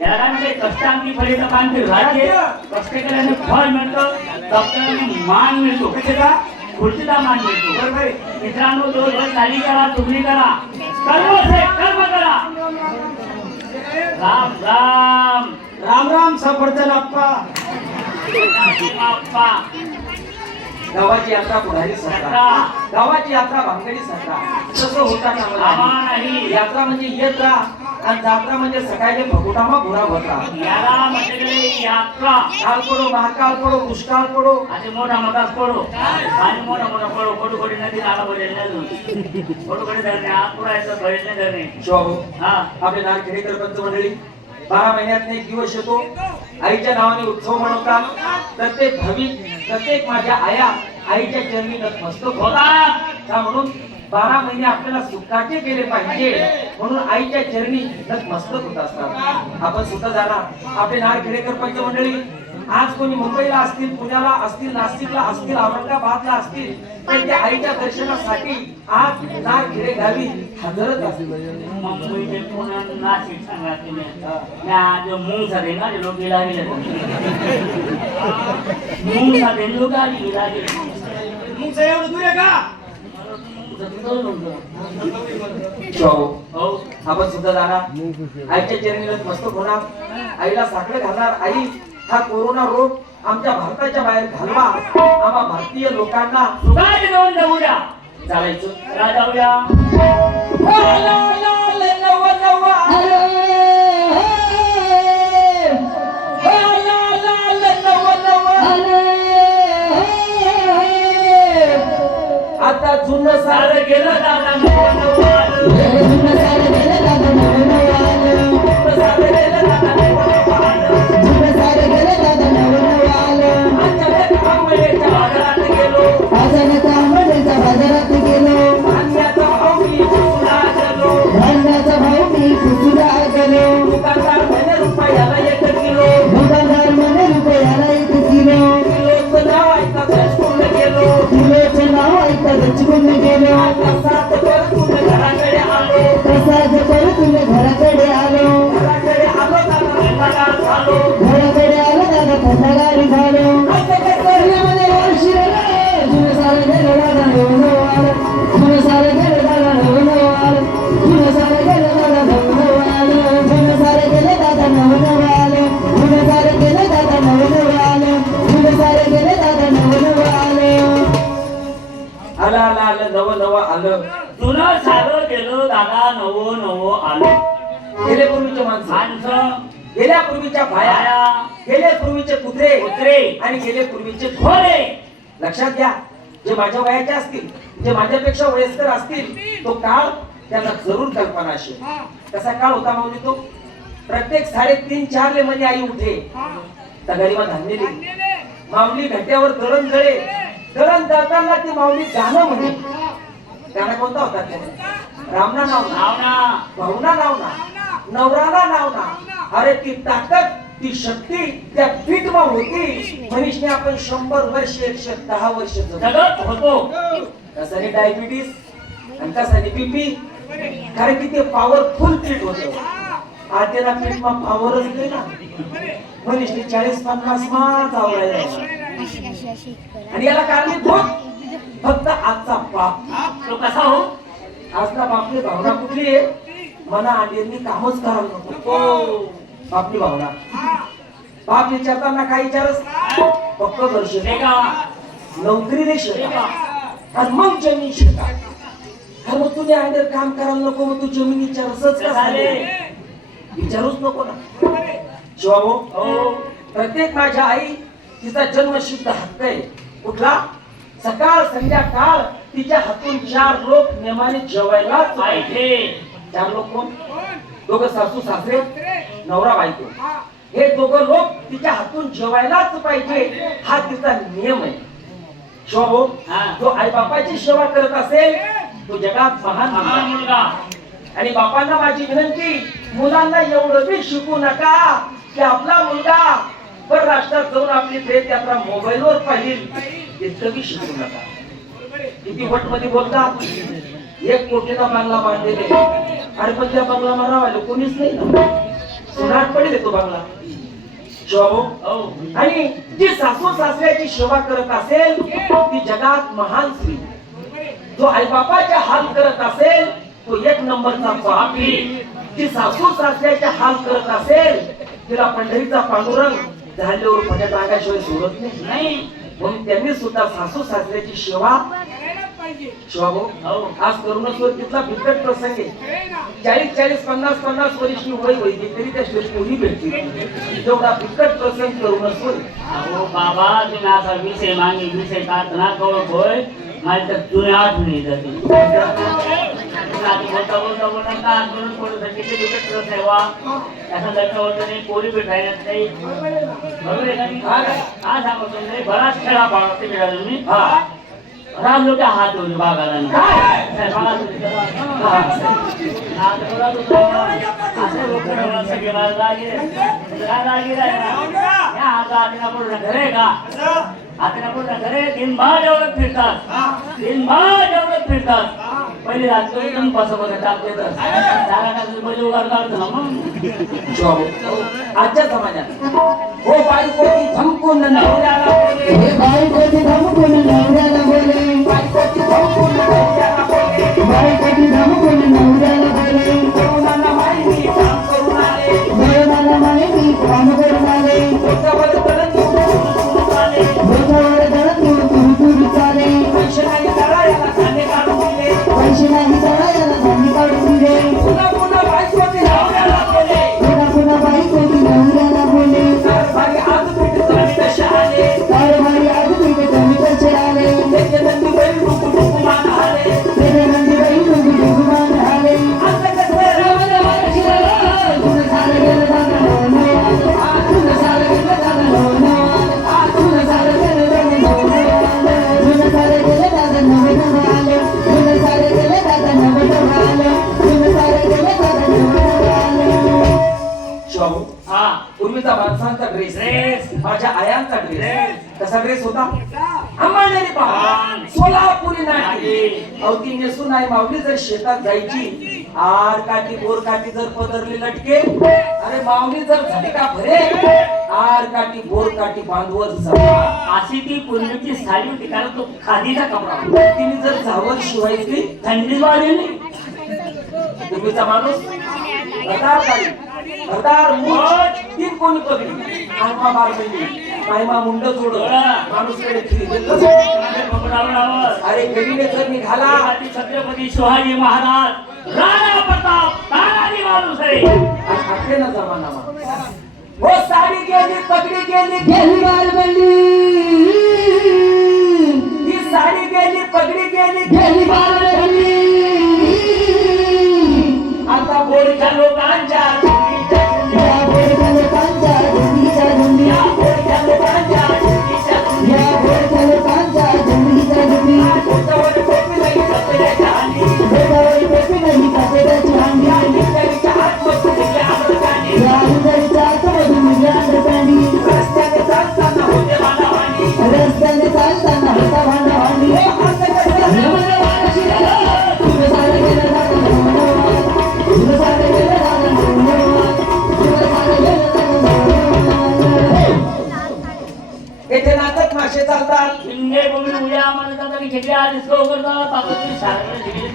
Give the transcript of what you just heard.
याला कष्टांती फळीचं पान फिरवायचे कष्ट केल्याने फळ मिळतं डॉक्टरांनी मान मिळतो. कशाचा खुर्चीचा मान मिळतो. बरोबर आहे. मित्रांनो दोन वर्ष चाली करा तुम्ही करा. कर्म से कर्म करा. राम राम. राम राम सफरचंद अप्पा बाप्पा गावाची यात्रा पुढारी सरकार. गावाची यात्रा भांगडी सरकार. तसं होता कामा नाही. यात्रा म्हणजे येत राहा आणि जात्रा म्हणजे सकाळी भगुटामा घोडा होता याला काल पडो महाकाल पडो दुष्काळ पडो. आणि मोठा मोठा पडो. आणि मोठा मोठा पडो. कोडू कोडी नदी नाला भरेल नाही कोडू कोडी धरणे आपुरायचं भरेल नाही. धरणे शोभ हा. आपले नाग खेडेकर पंच मंडळी बारा महिन्यात एक दिवस येतो. आईच्या नावाने उत्सव मनवतात. प्रत्येक भविष्य प्रत्येक माझ्या आया आईच्या चरणी नतमस्तक होता म्हणून बारा महिने आपल्याला सुखाचे केले पाहिजे. म्हणून आईच्या चरणी नतमस्तक होत असतात. आपण सुद्धा जाणार आपले नारखेडेकर पंच मंडळी आज कोणी मुंबईला असतील पुण्याला असतील नाशिकला असतील औरंगाबादला असतील त्या आईच्या दर्शनासाठी आज नारखेडे गावी हजरच असतील. मुंबईचे पुणे नाशिक सांगा तुम्ही. त्या जो मूळ साधे ना लोक लागले मूळ साधे लोक आली एवढं दूर आहे का? आपण सुद्धा जाणार. आईच्या चरणी मस्तक होणार आईला साखर घालणार. आई हा कोरोना रोग आमच्या भारताच्या बाहेर घालवा. आम्हा भारतीय लोकांना चालायचं. Ya, 大家。नव नव आलं जुने सारे गेले दादा नव नव आलं जुने सारे गेले दादा नव नव आलं जुने सारे गेले दादा नव नव आलं जुने सारे गेले दादा नव नव आलं जुने सारे गेले दादा नव नव आलं आलं आलं आलं नवं नवं आलं जुनं सारं गेलं दादा नवं नवं आलं गेले पूर्वीचे माणसं माणसं गेल्या पूर्वीच्या बाया गेले पूर्वीचे कुत्रे कुत्रे. आणि गेले पूर्वीचे घोडे लक्षात घ्या जे माझ्या वयाचे असतील जे माझ्यापेक्षा वयस्कर असतील तो काळ त्यांना जरूर कल्पना असेल. कसा काळ होता माऊली तो प्रत्येक साडेतीन चार ले म्हणजे आई उठे. तगारीमा धान्य दिली माऊली घट्यावर दळण दळे दळण दळताना ती माऊली गाणं म्हणे गाणं कोणता होता? ते रामना नाव ना. नाव ना. भावना नाव ना. नवराला नाव ना अरे ती ताकद ती शक्ती त्या पीठ होती. मनीषने आपण शंभर वर्ष एकशे दहा वर्ष. जगत होतो. कसाने डायबिटीस आणि कसाने बीपी कारण की ते पॉवरफुल पीठ होत. आज त्याला पीठ मा पॉवरच नाही ना. मनीषने चाळीस पन्नास माच आवडायला आणि याला कारणीभूत फक्त आजचा बाप. तो कसा हो? आजला बापली भावना कुठली आहे? मना आंडेंनी कामच करायला नको बापली भावना बाप विचारताना काय विचारस? फक्त दर्शन. नोकरी शेता आणि मग जमीन शेता अरे मग तुझ्या अंडर काम करायला नको मग तू जमिनीच्या रसच का झाले. विचारूच नको ना. शिवाभाऊ हो. प्रत्येक माझ्या आई तिचा जन्मसिद्ध हक्क आहे. कुठला? सकाळ संध्याकाळ तिच्या हातून चार लोक नेमाने जेवायला पाहिजे चार लोक कोण? दोघं सासू सासरे नवरा बायको. हे दोघं लोक तिच्या हातून जेवायलाच पाहिजे. हा तिचा नियम आहे. शोभो हा. जो आई बापाची सेवा करत असेल तो जगात महान मुलगा. मुलगा. आणि बापांना माझी विनंती मुलांना एवढं बी शिकू नका की आपला मुलगा परराष्ट्रात जाऊन आपली प्रेत यात्रा मोबाईलवर पाहिजे इतकं बी शिकू नका. किती वटमध्ये बोलतात? एक कोटीचा बंगला बांधलेले अरे पण त्या बंगला मारावायला कोणीच नाही ना. पडेल तो बांगला. हो. आणि जी सासू सासऱ्याची सेवा करत असेल ती जगात महान स्त्री. जो आईबापाच्या हाल करत असेल तो एक नंबरचा पापी. जी सासू सासऱ्याच्या हाल करत असेल तिला पंढरीचा पांडुरंग झाल्यावर फट्या टाकाशिवाय सोडत नाही. नाही. म्हणून त्यांनी सुद्धा सासू सासऱ्याची सेवा शिवाभाऊ हो आज करुणेश्वर तिथला बिकट प्रसंग आहे चाळीस चाळीस पन्नास पन्नास वर्षी वय वैद्य तरी त्या शेतकरी भेटते तेवढा बिकट प्रसंग आहे. अहो बाबा तुम्ही असा विषय मागे विषय काढत ना कळत होय माझ्या तर जुन्या आठवणी बोलता बोलता बोलता का आंदोलन पडत किती बिकट रस आहे वा त्याचा लग्न होतं नाही पोरी भेटायला नाही बरोबर आहे का? हा? हा सांगतो बराच खेळा पाळते मिळाला तुम्ही हा. राम लोक हात होते बागाला. आता घरे का? हातीना पडून घरे दिनभर एवढं फिरतात दिनभर एवढं फिरतात पहिले रात कधी तुम्ही बसा बघा टाकते तर काय तुम्ही पहिले उगार काढतो ना मग? शिवाभाऊ आजच्या समाजात. हो बायकोची धमकून नवऱ्याला बोले. हे बायकोची धमकून नवऱ्याला बोले. बायकोची धमकून नवऱ्याला बोले. बायकोची धमकून नवऱ्याला बोले. शिवाभाऊ हा पूर्वीचा माणसांचा ड्रेस ड्रेस. माझ्या आयांचा ड्रेस. कसा ड्रेस होता? पहा हा. सोलापुरी नाटी. अवती नेसून नाही. माऊली जर शेतात जायची आर काठी बोर काठी जर पदरली लटके अरे माऊली जर झटका भरे आर काठी बोर काठी बांधवर अशी ती पूर्वीची साडी होती. कारण तो खादीचा कपडा. तिने जर झावर शिवायची थंडी वाढली. पूर्वीचा माणूस. मूठ तीन कोणी पगडी आंबा मारलेली पायमा मुंड जोड माणूसकडे अरे गडीने जर निघाला छत्रपती शिवाजी महाराज. राणा प्रताप तानाजी माणूस आहे आपले ना जमाना. हो साडी गेली पगडी गेली गेली बालबंडी சோகர்தான் பக்கத்தில் சரண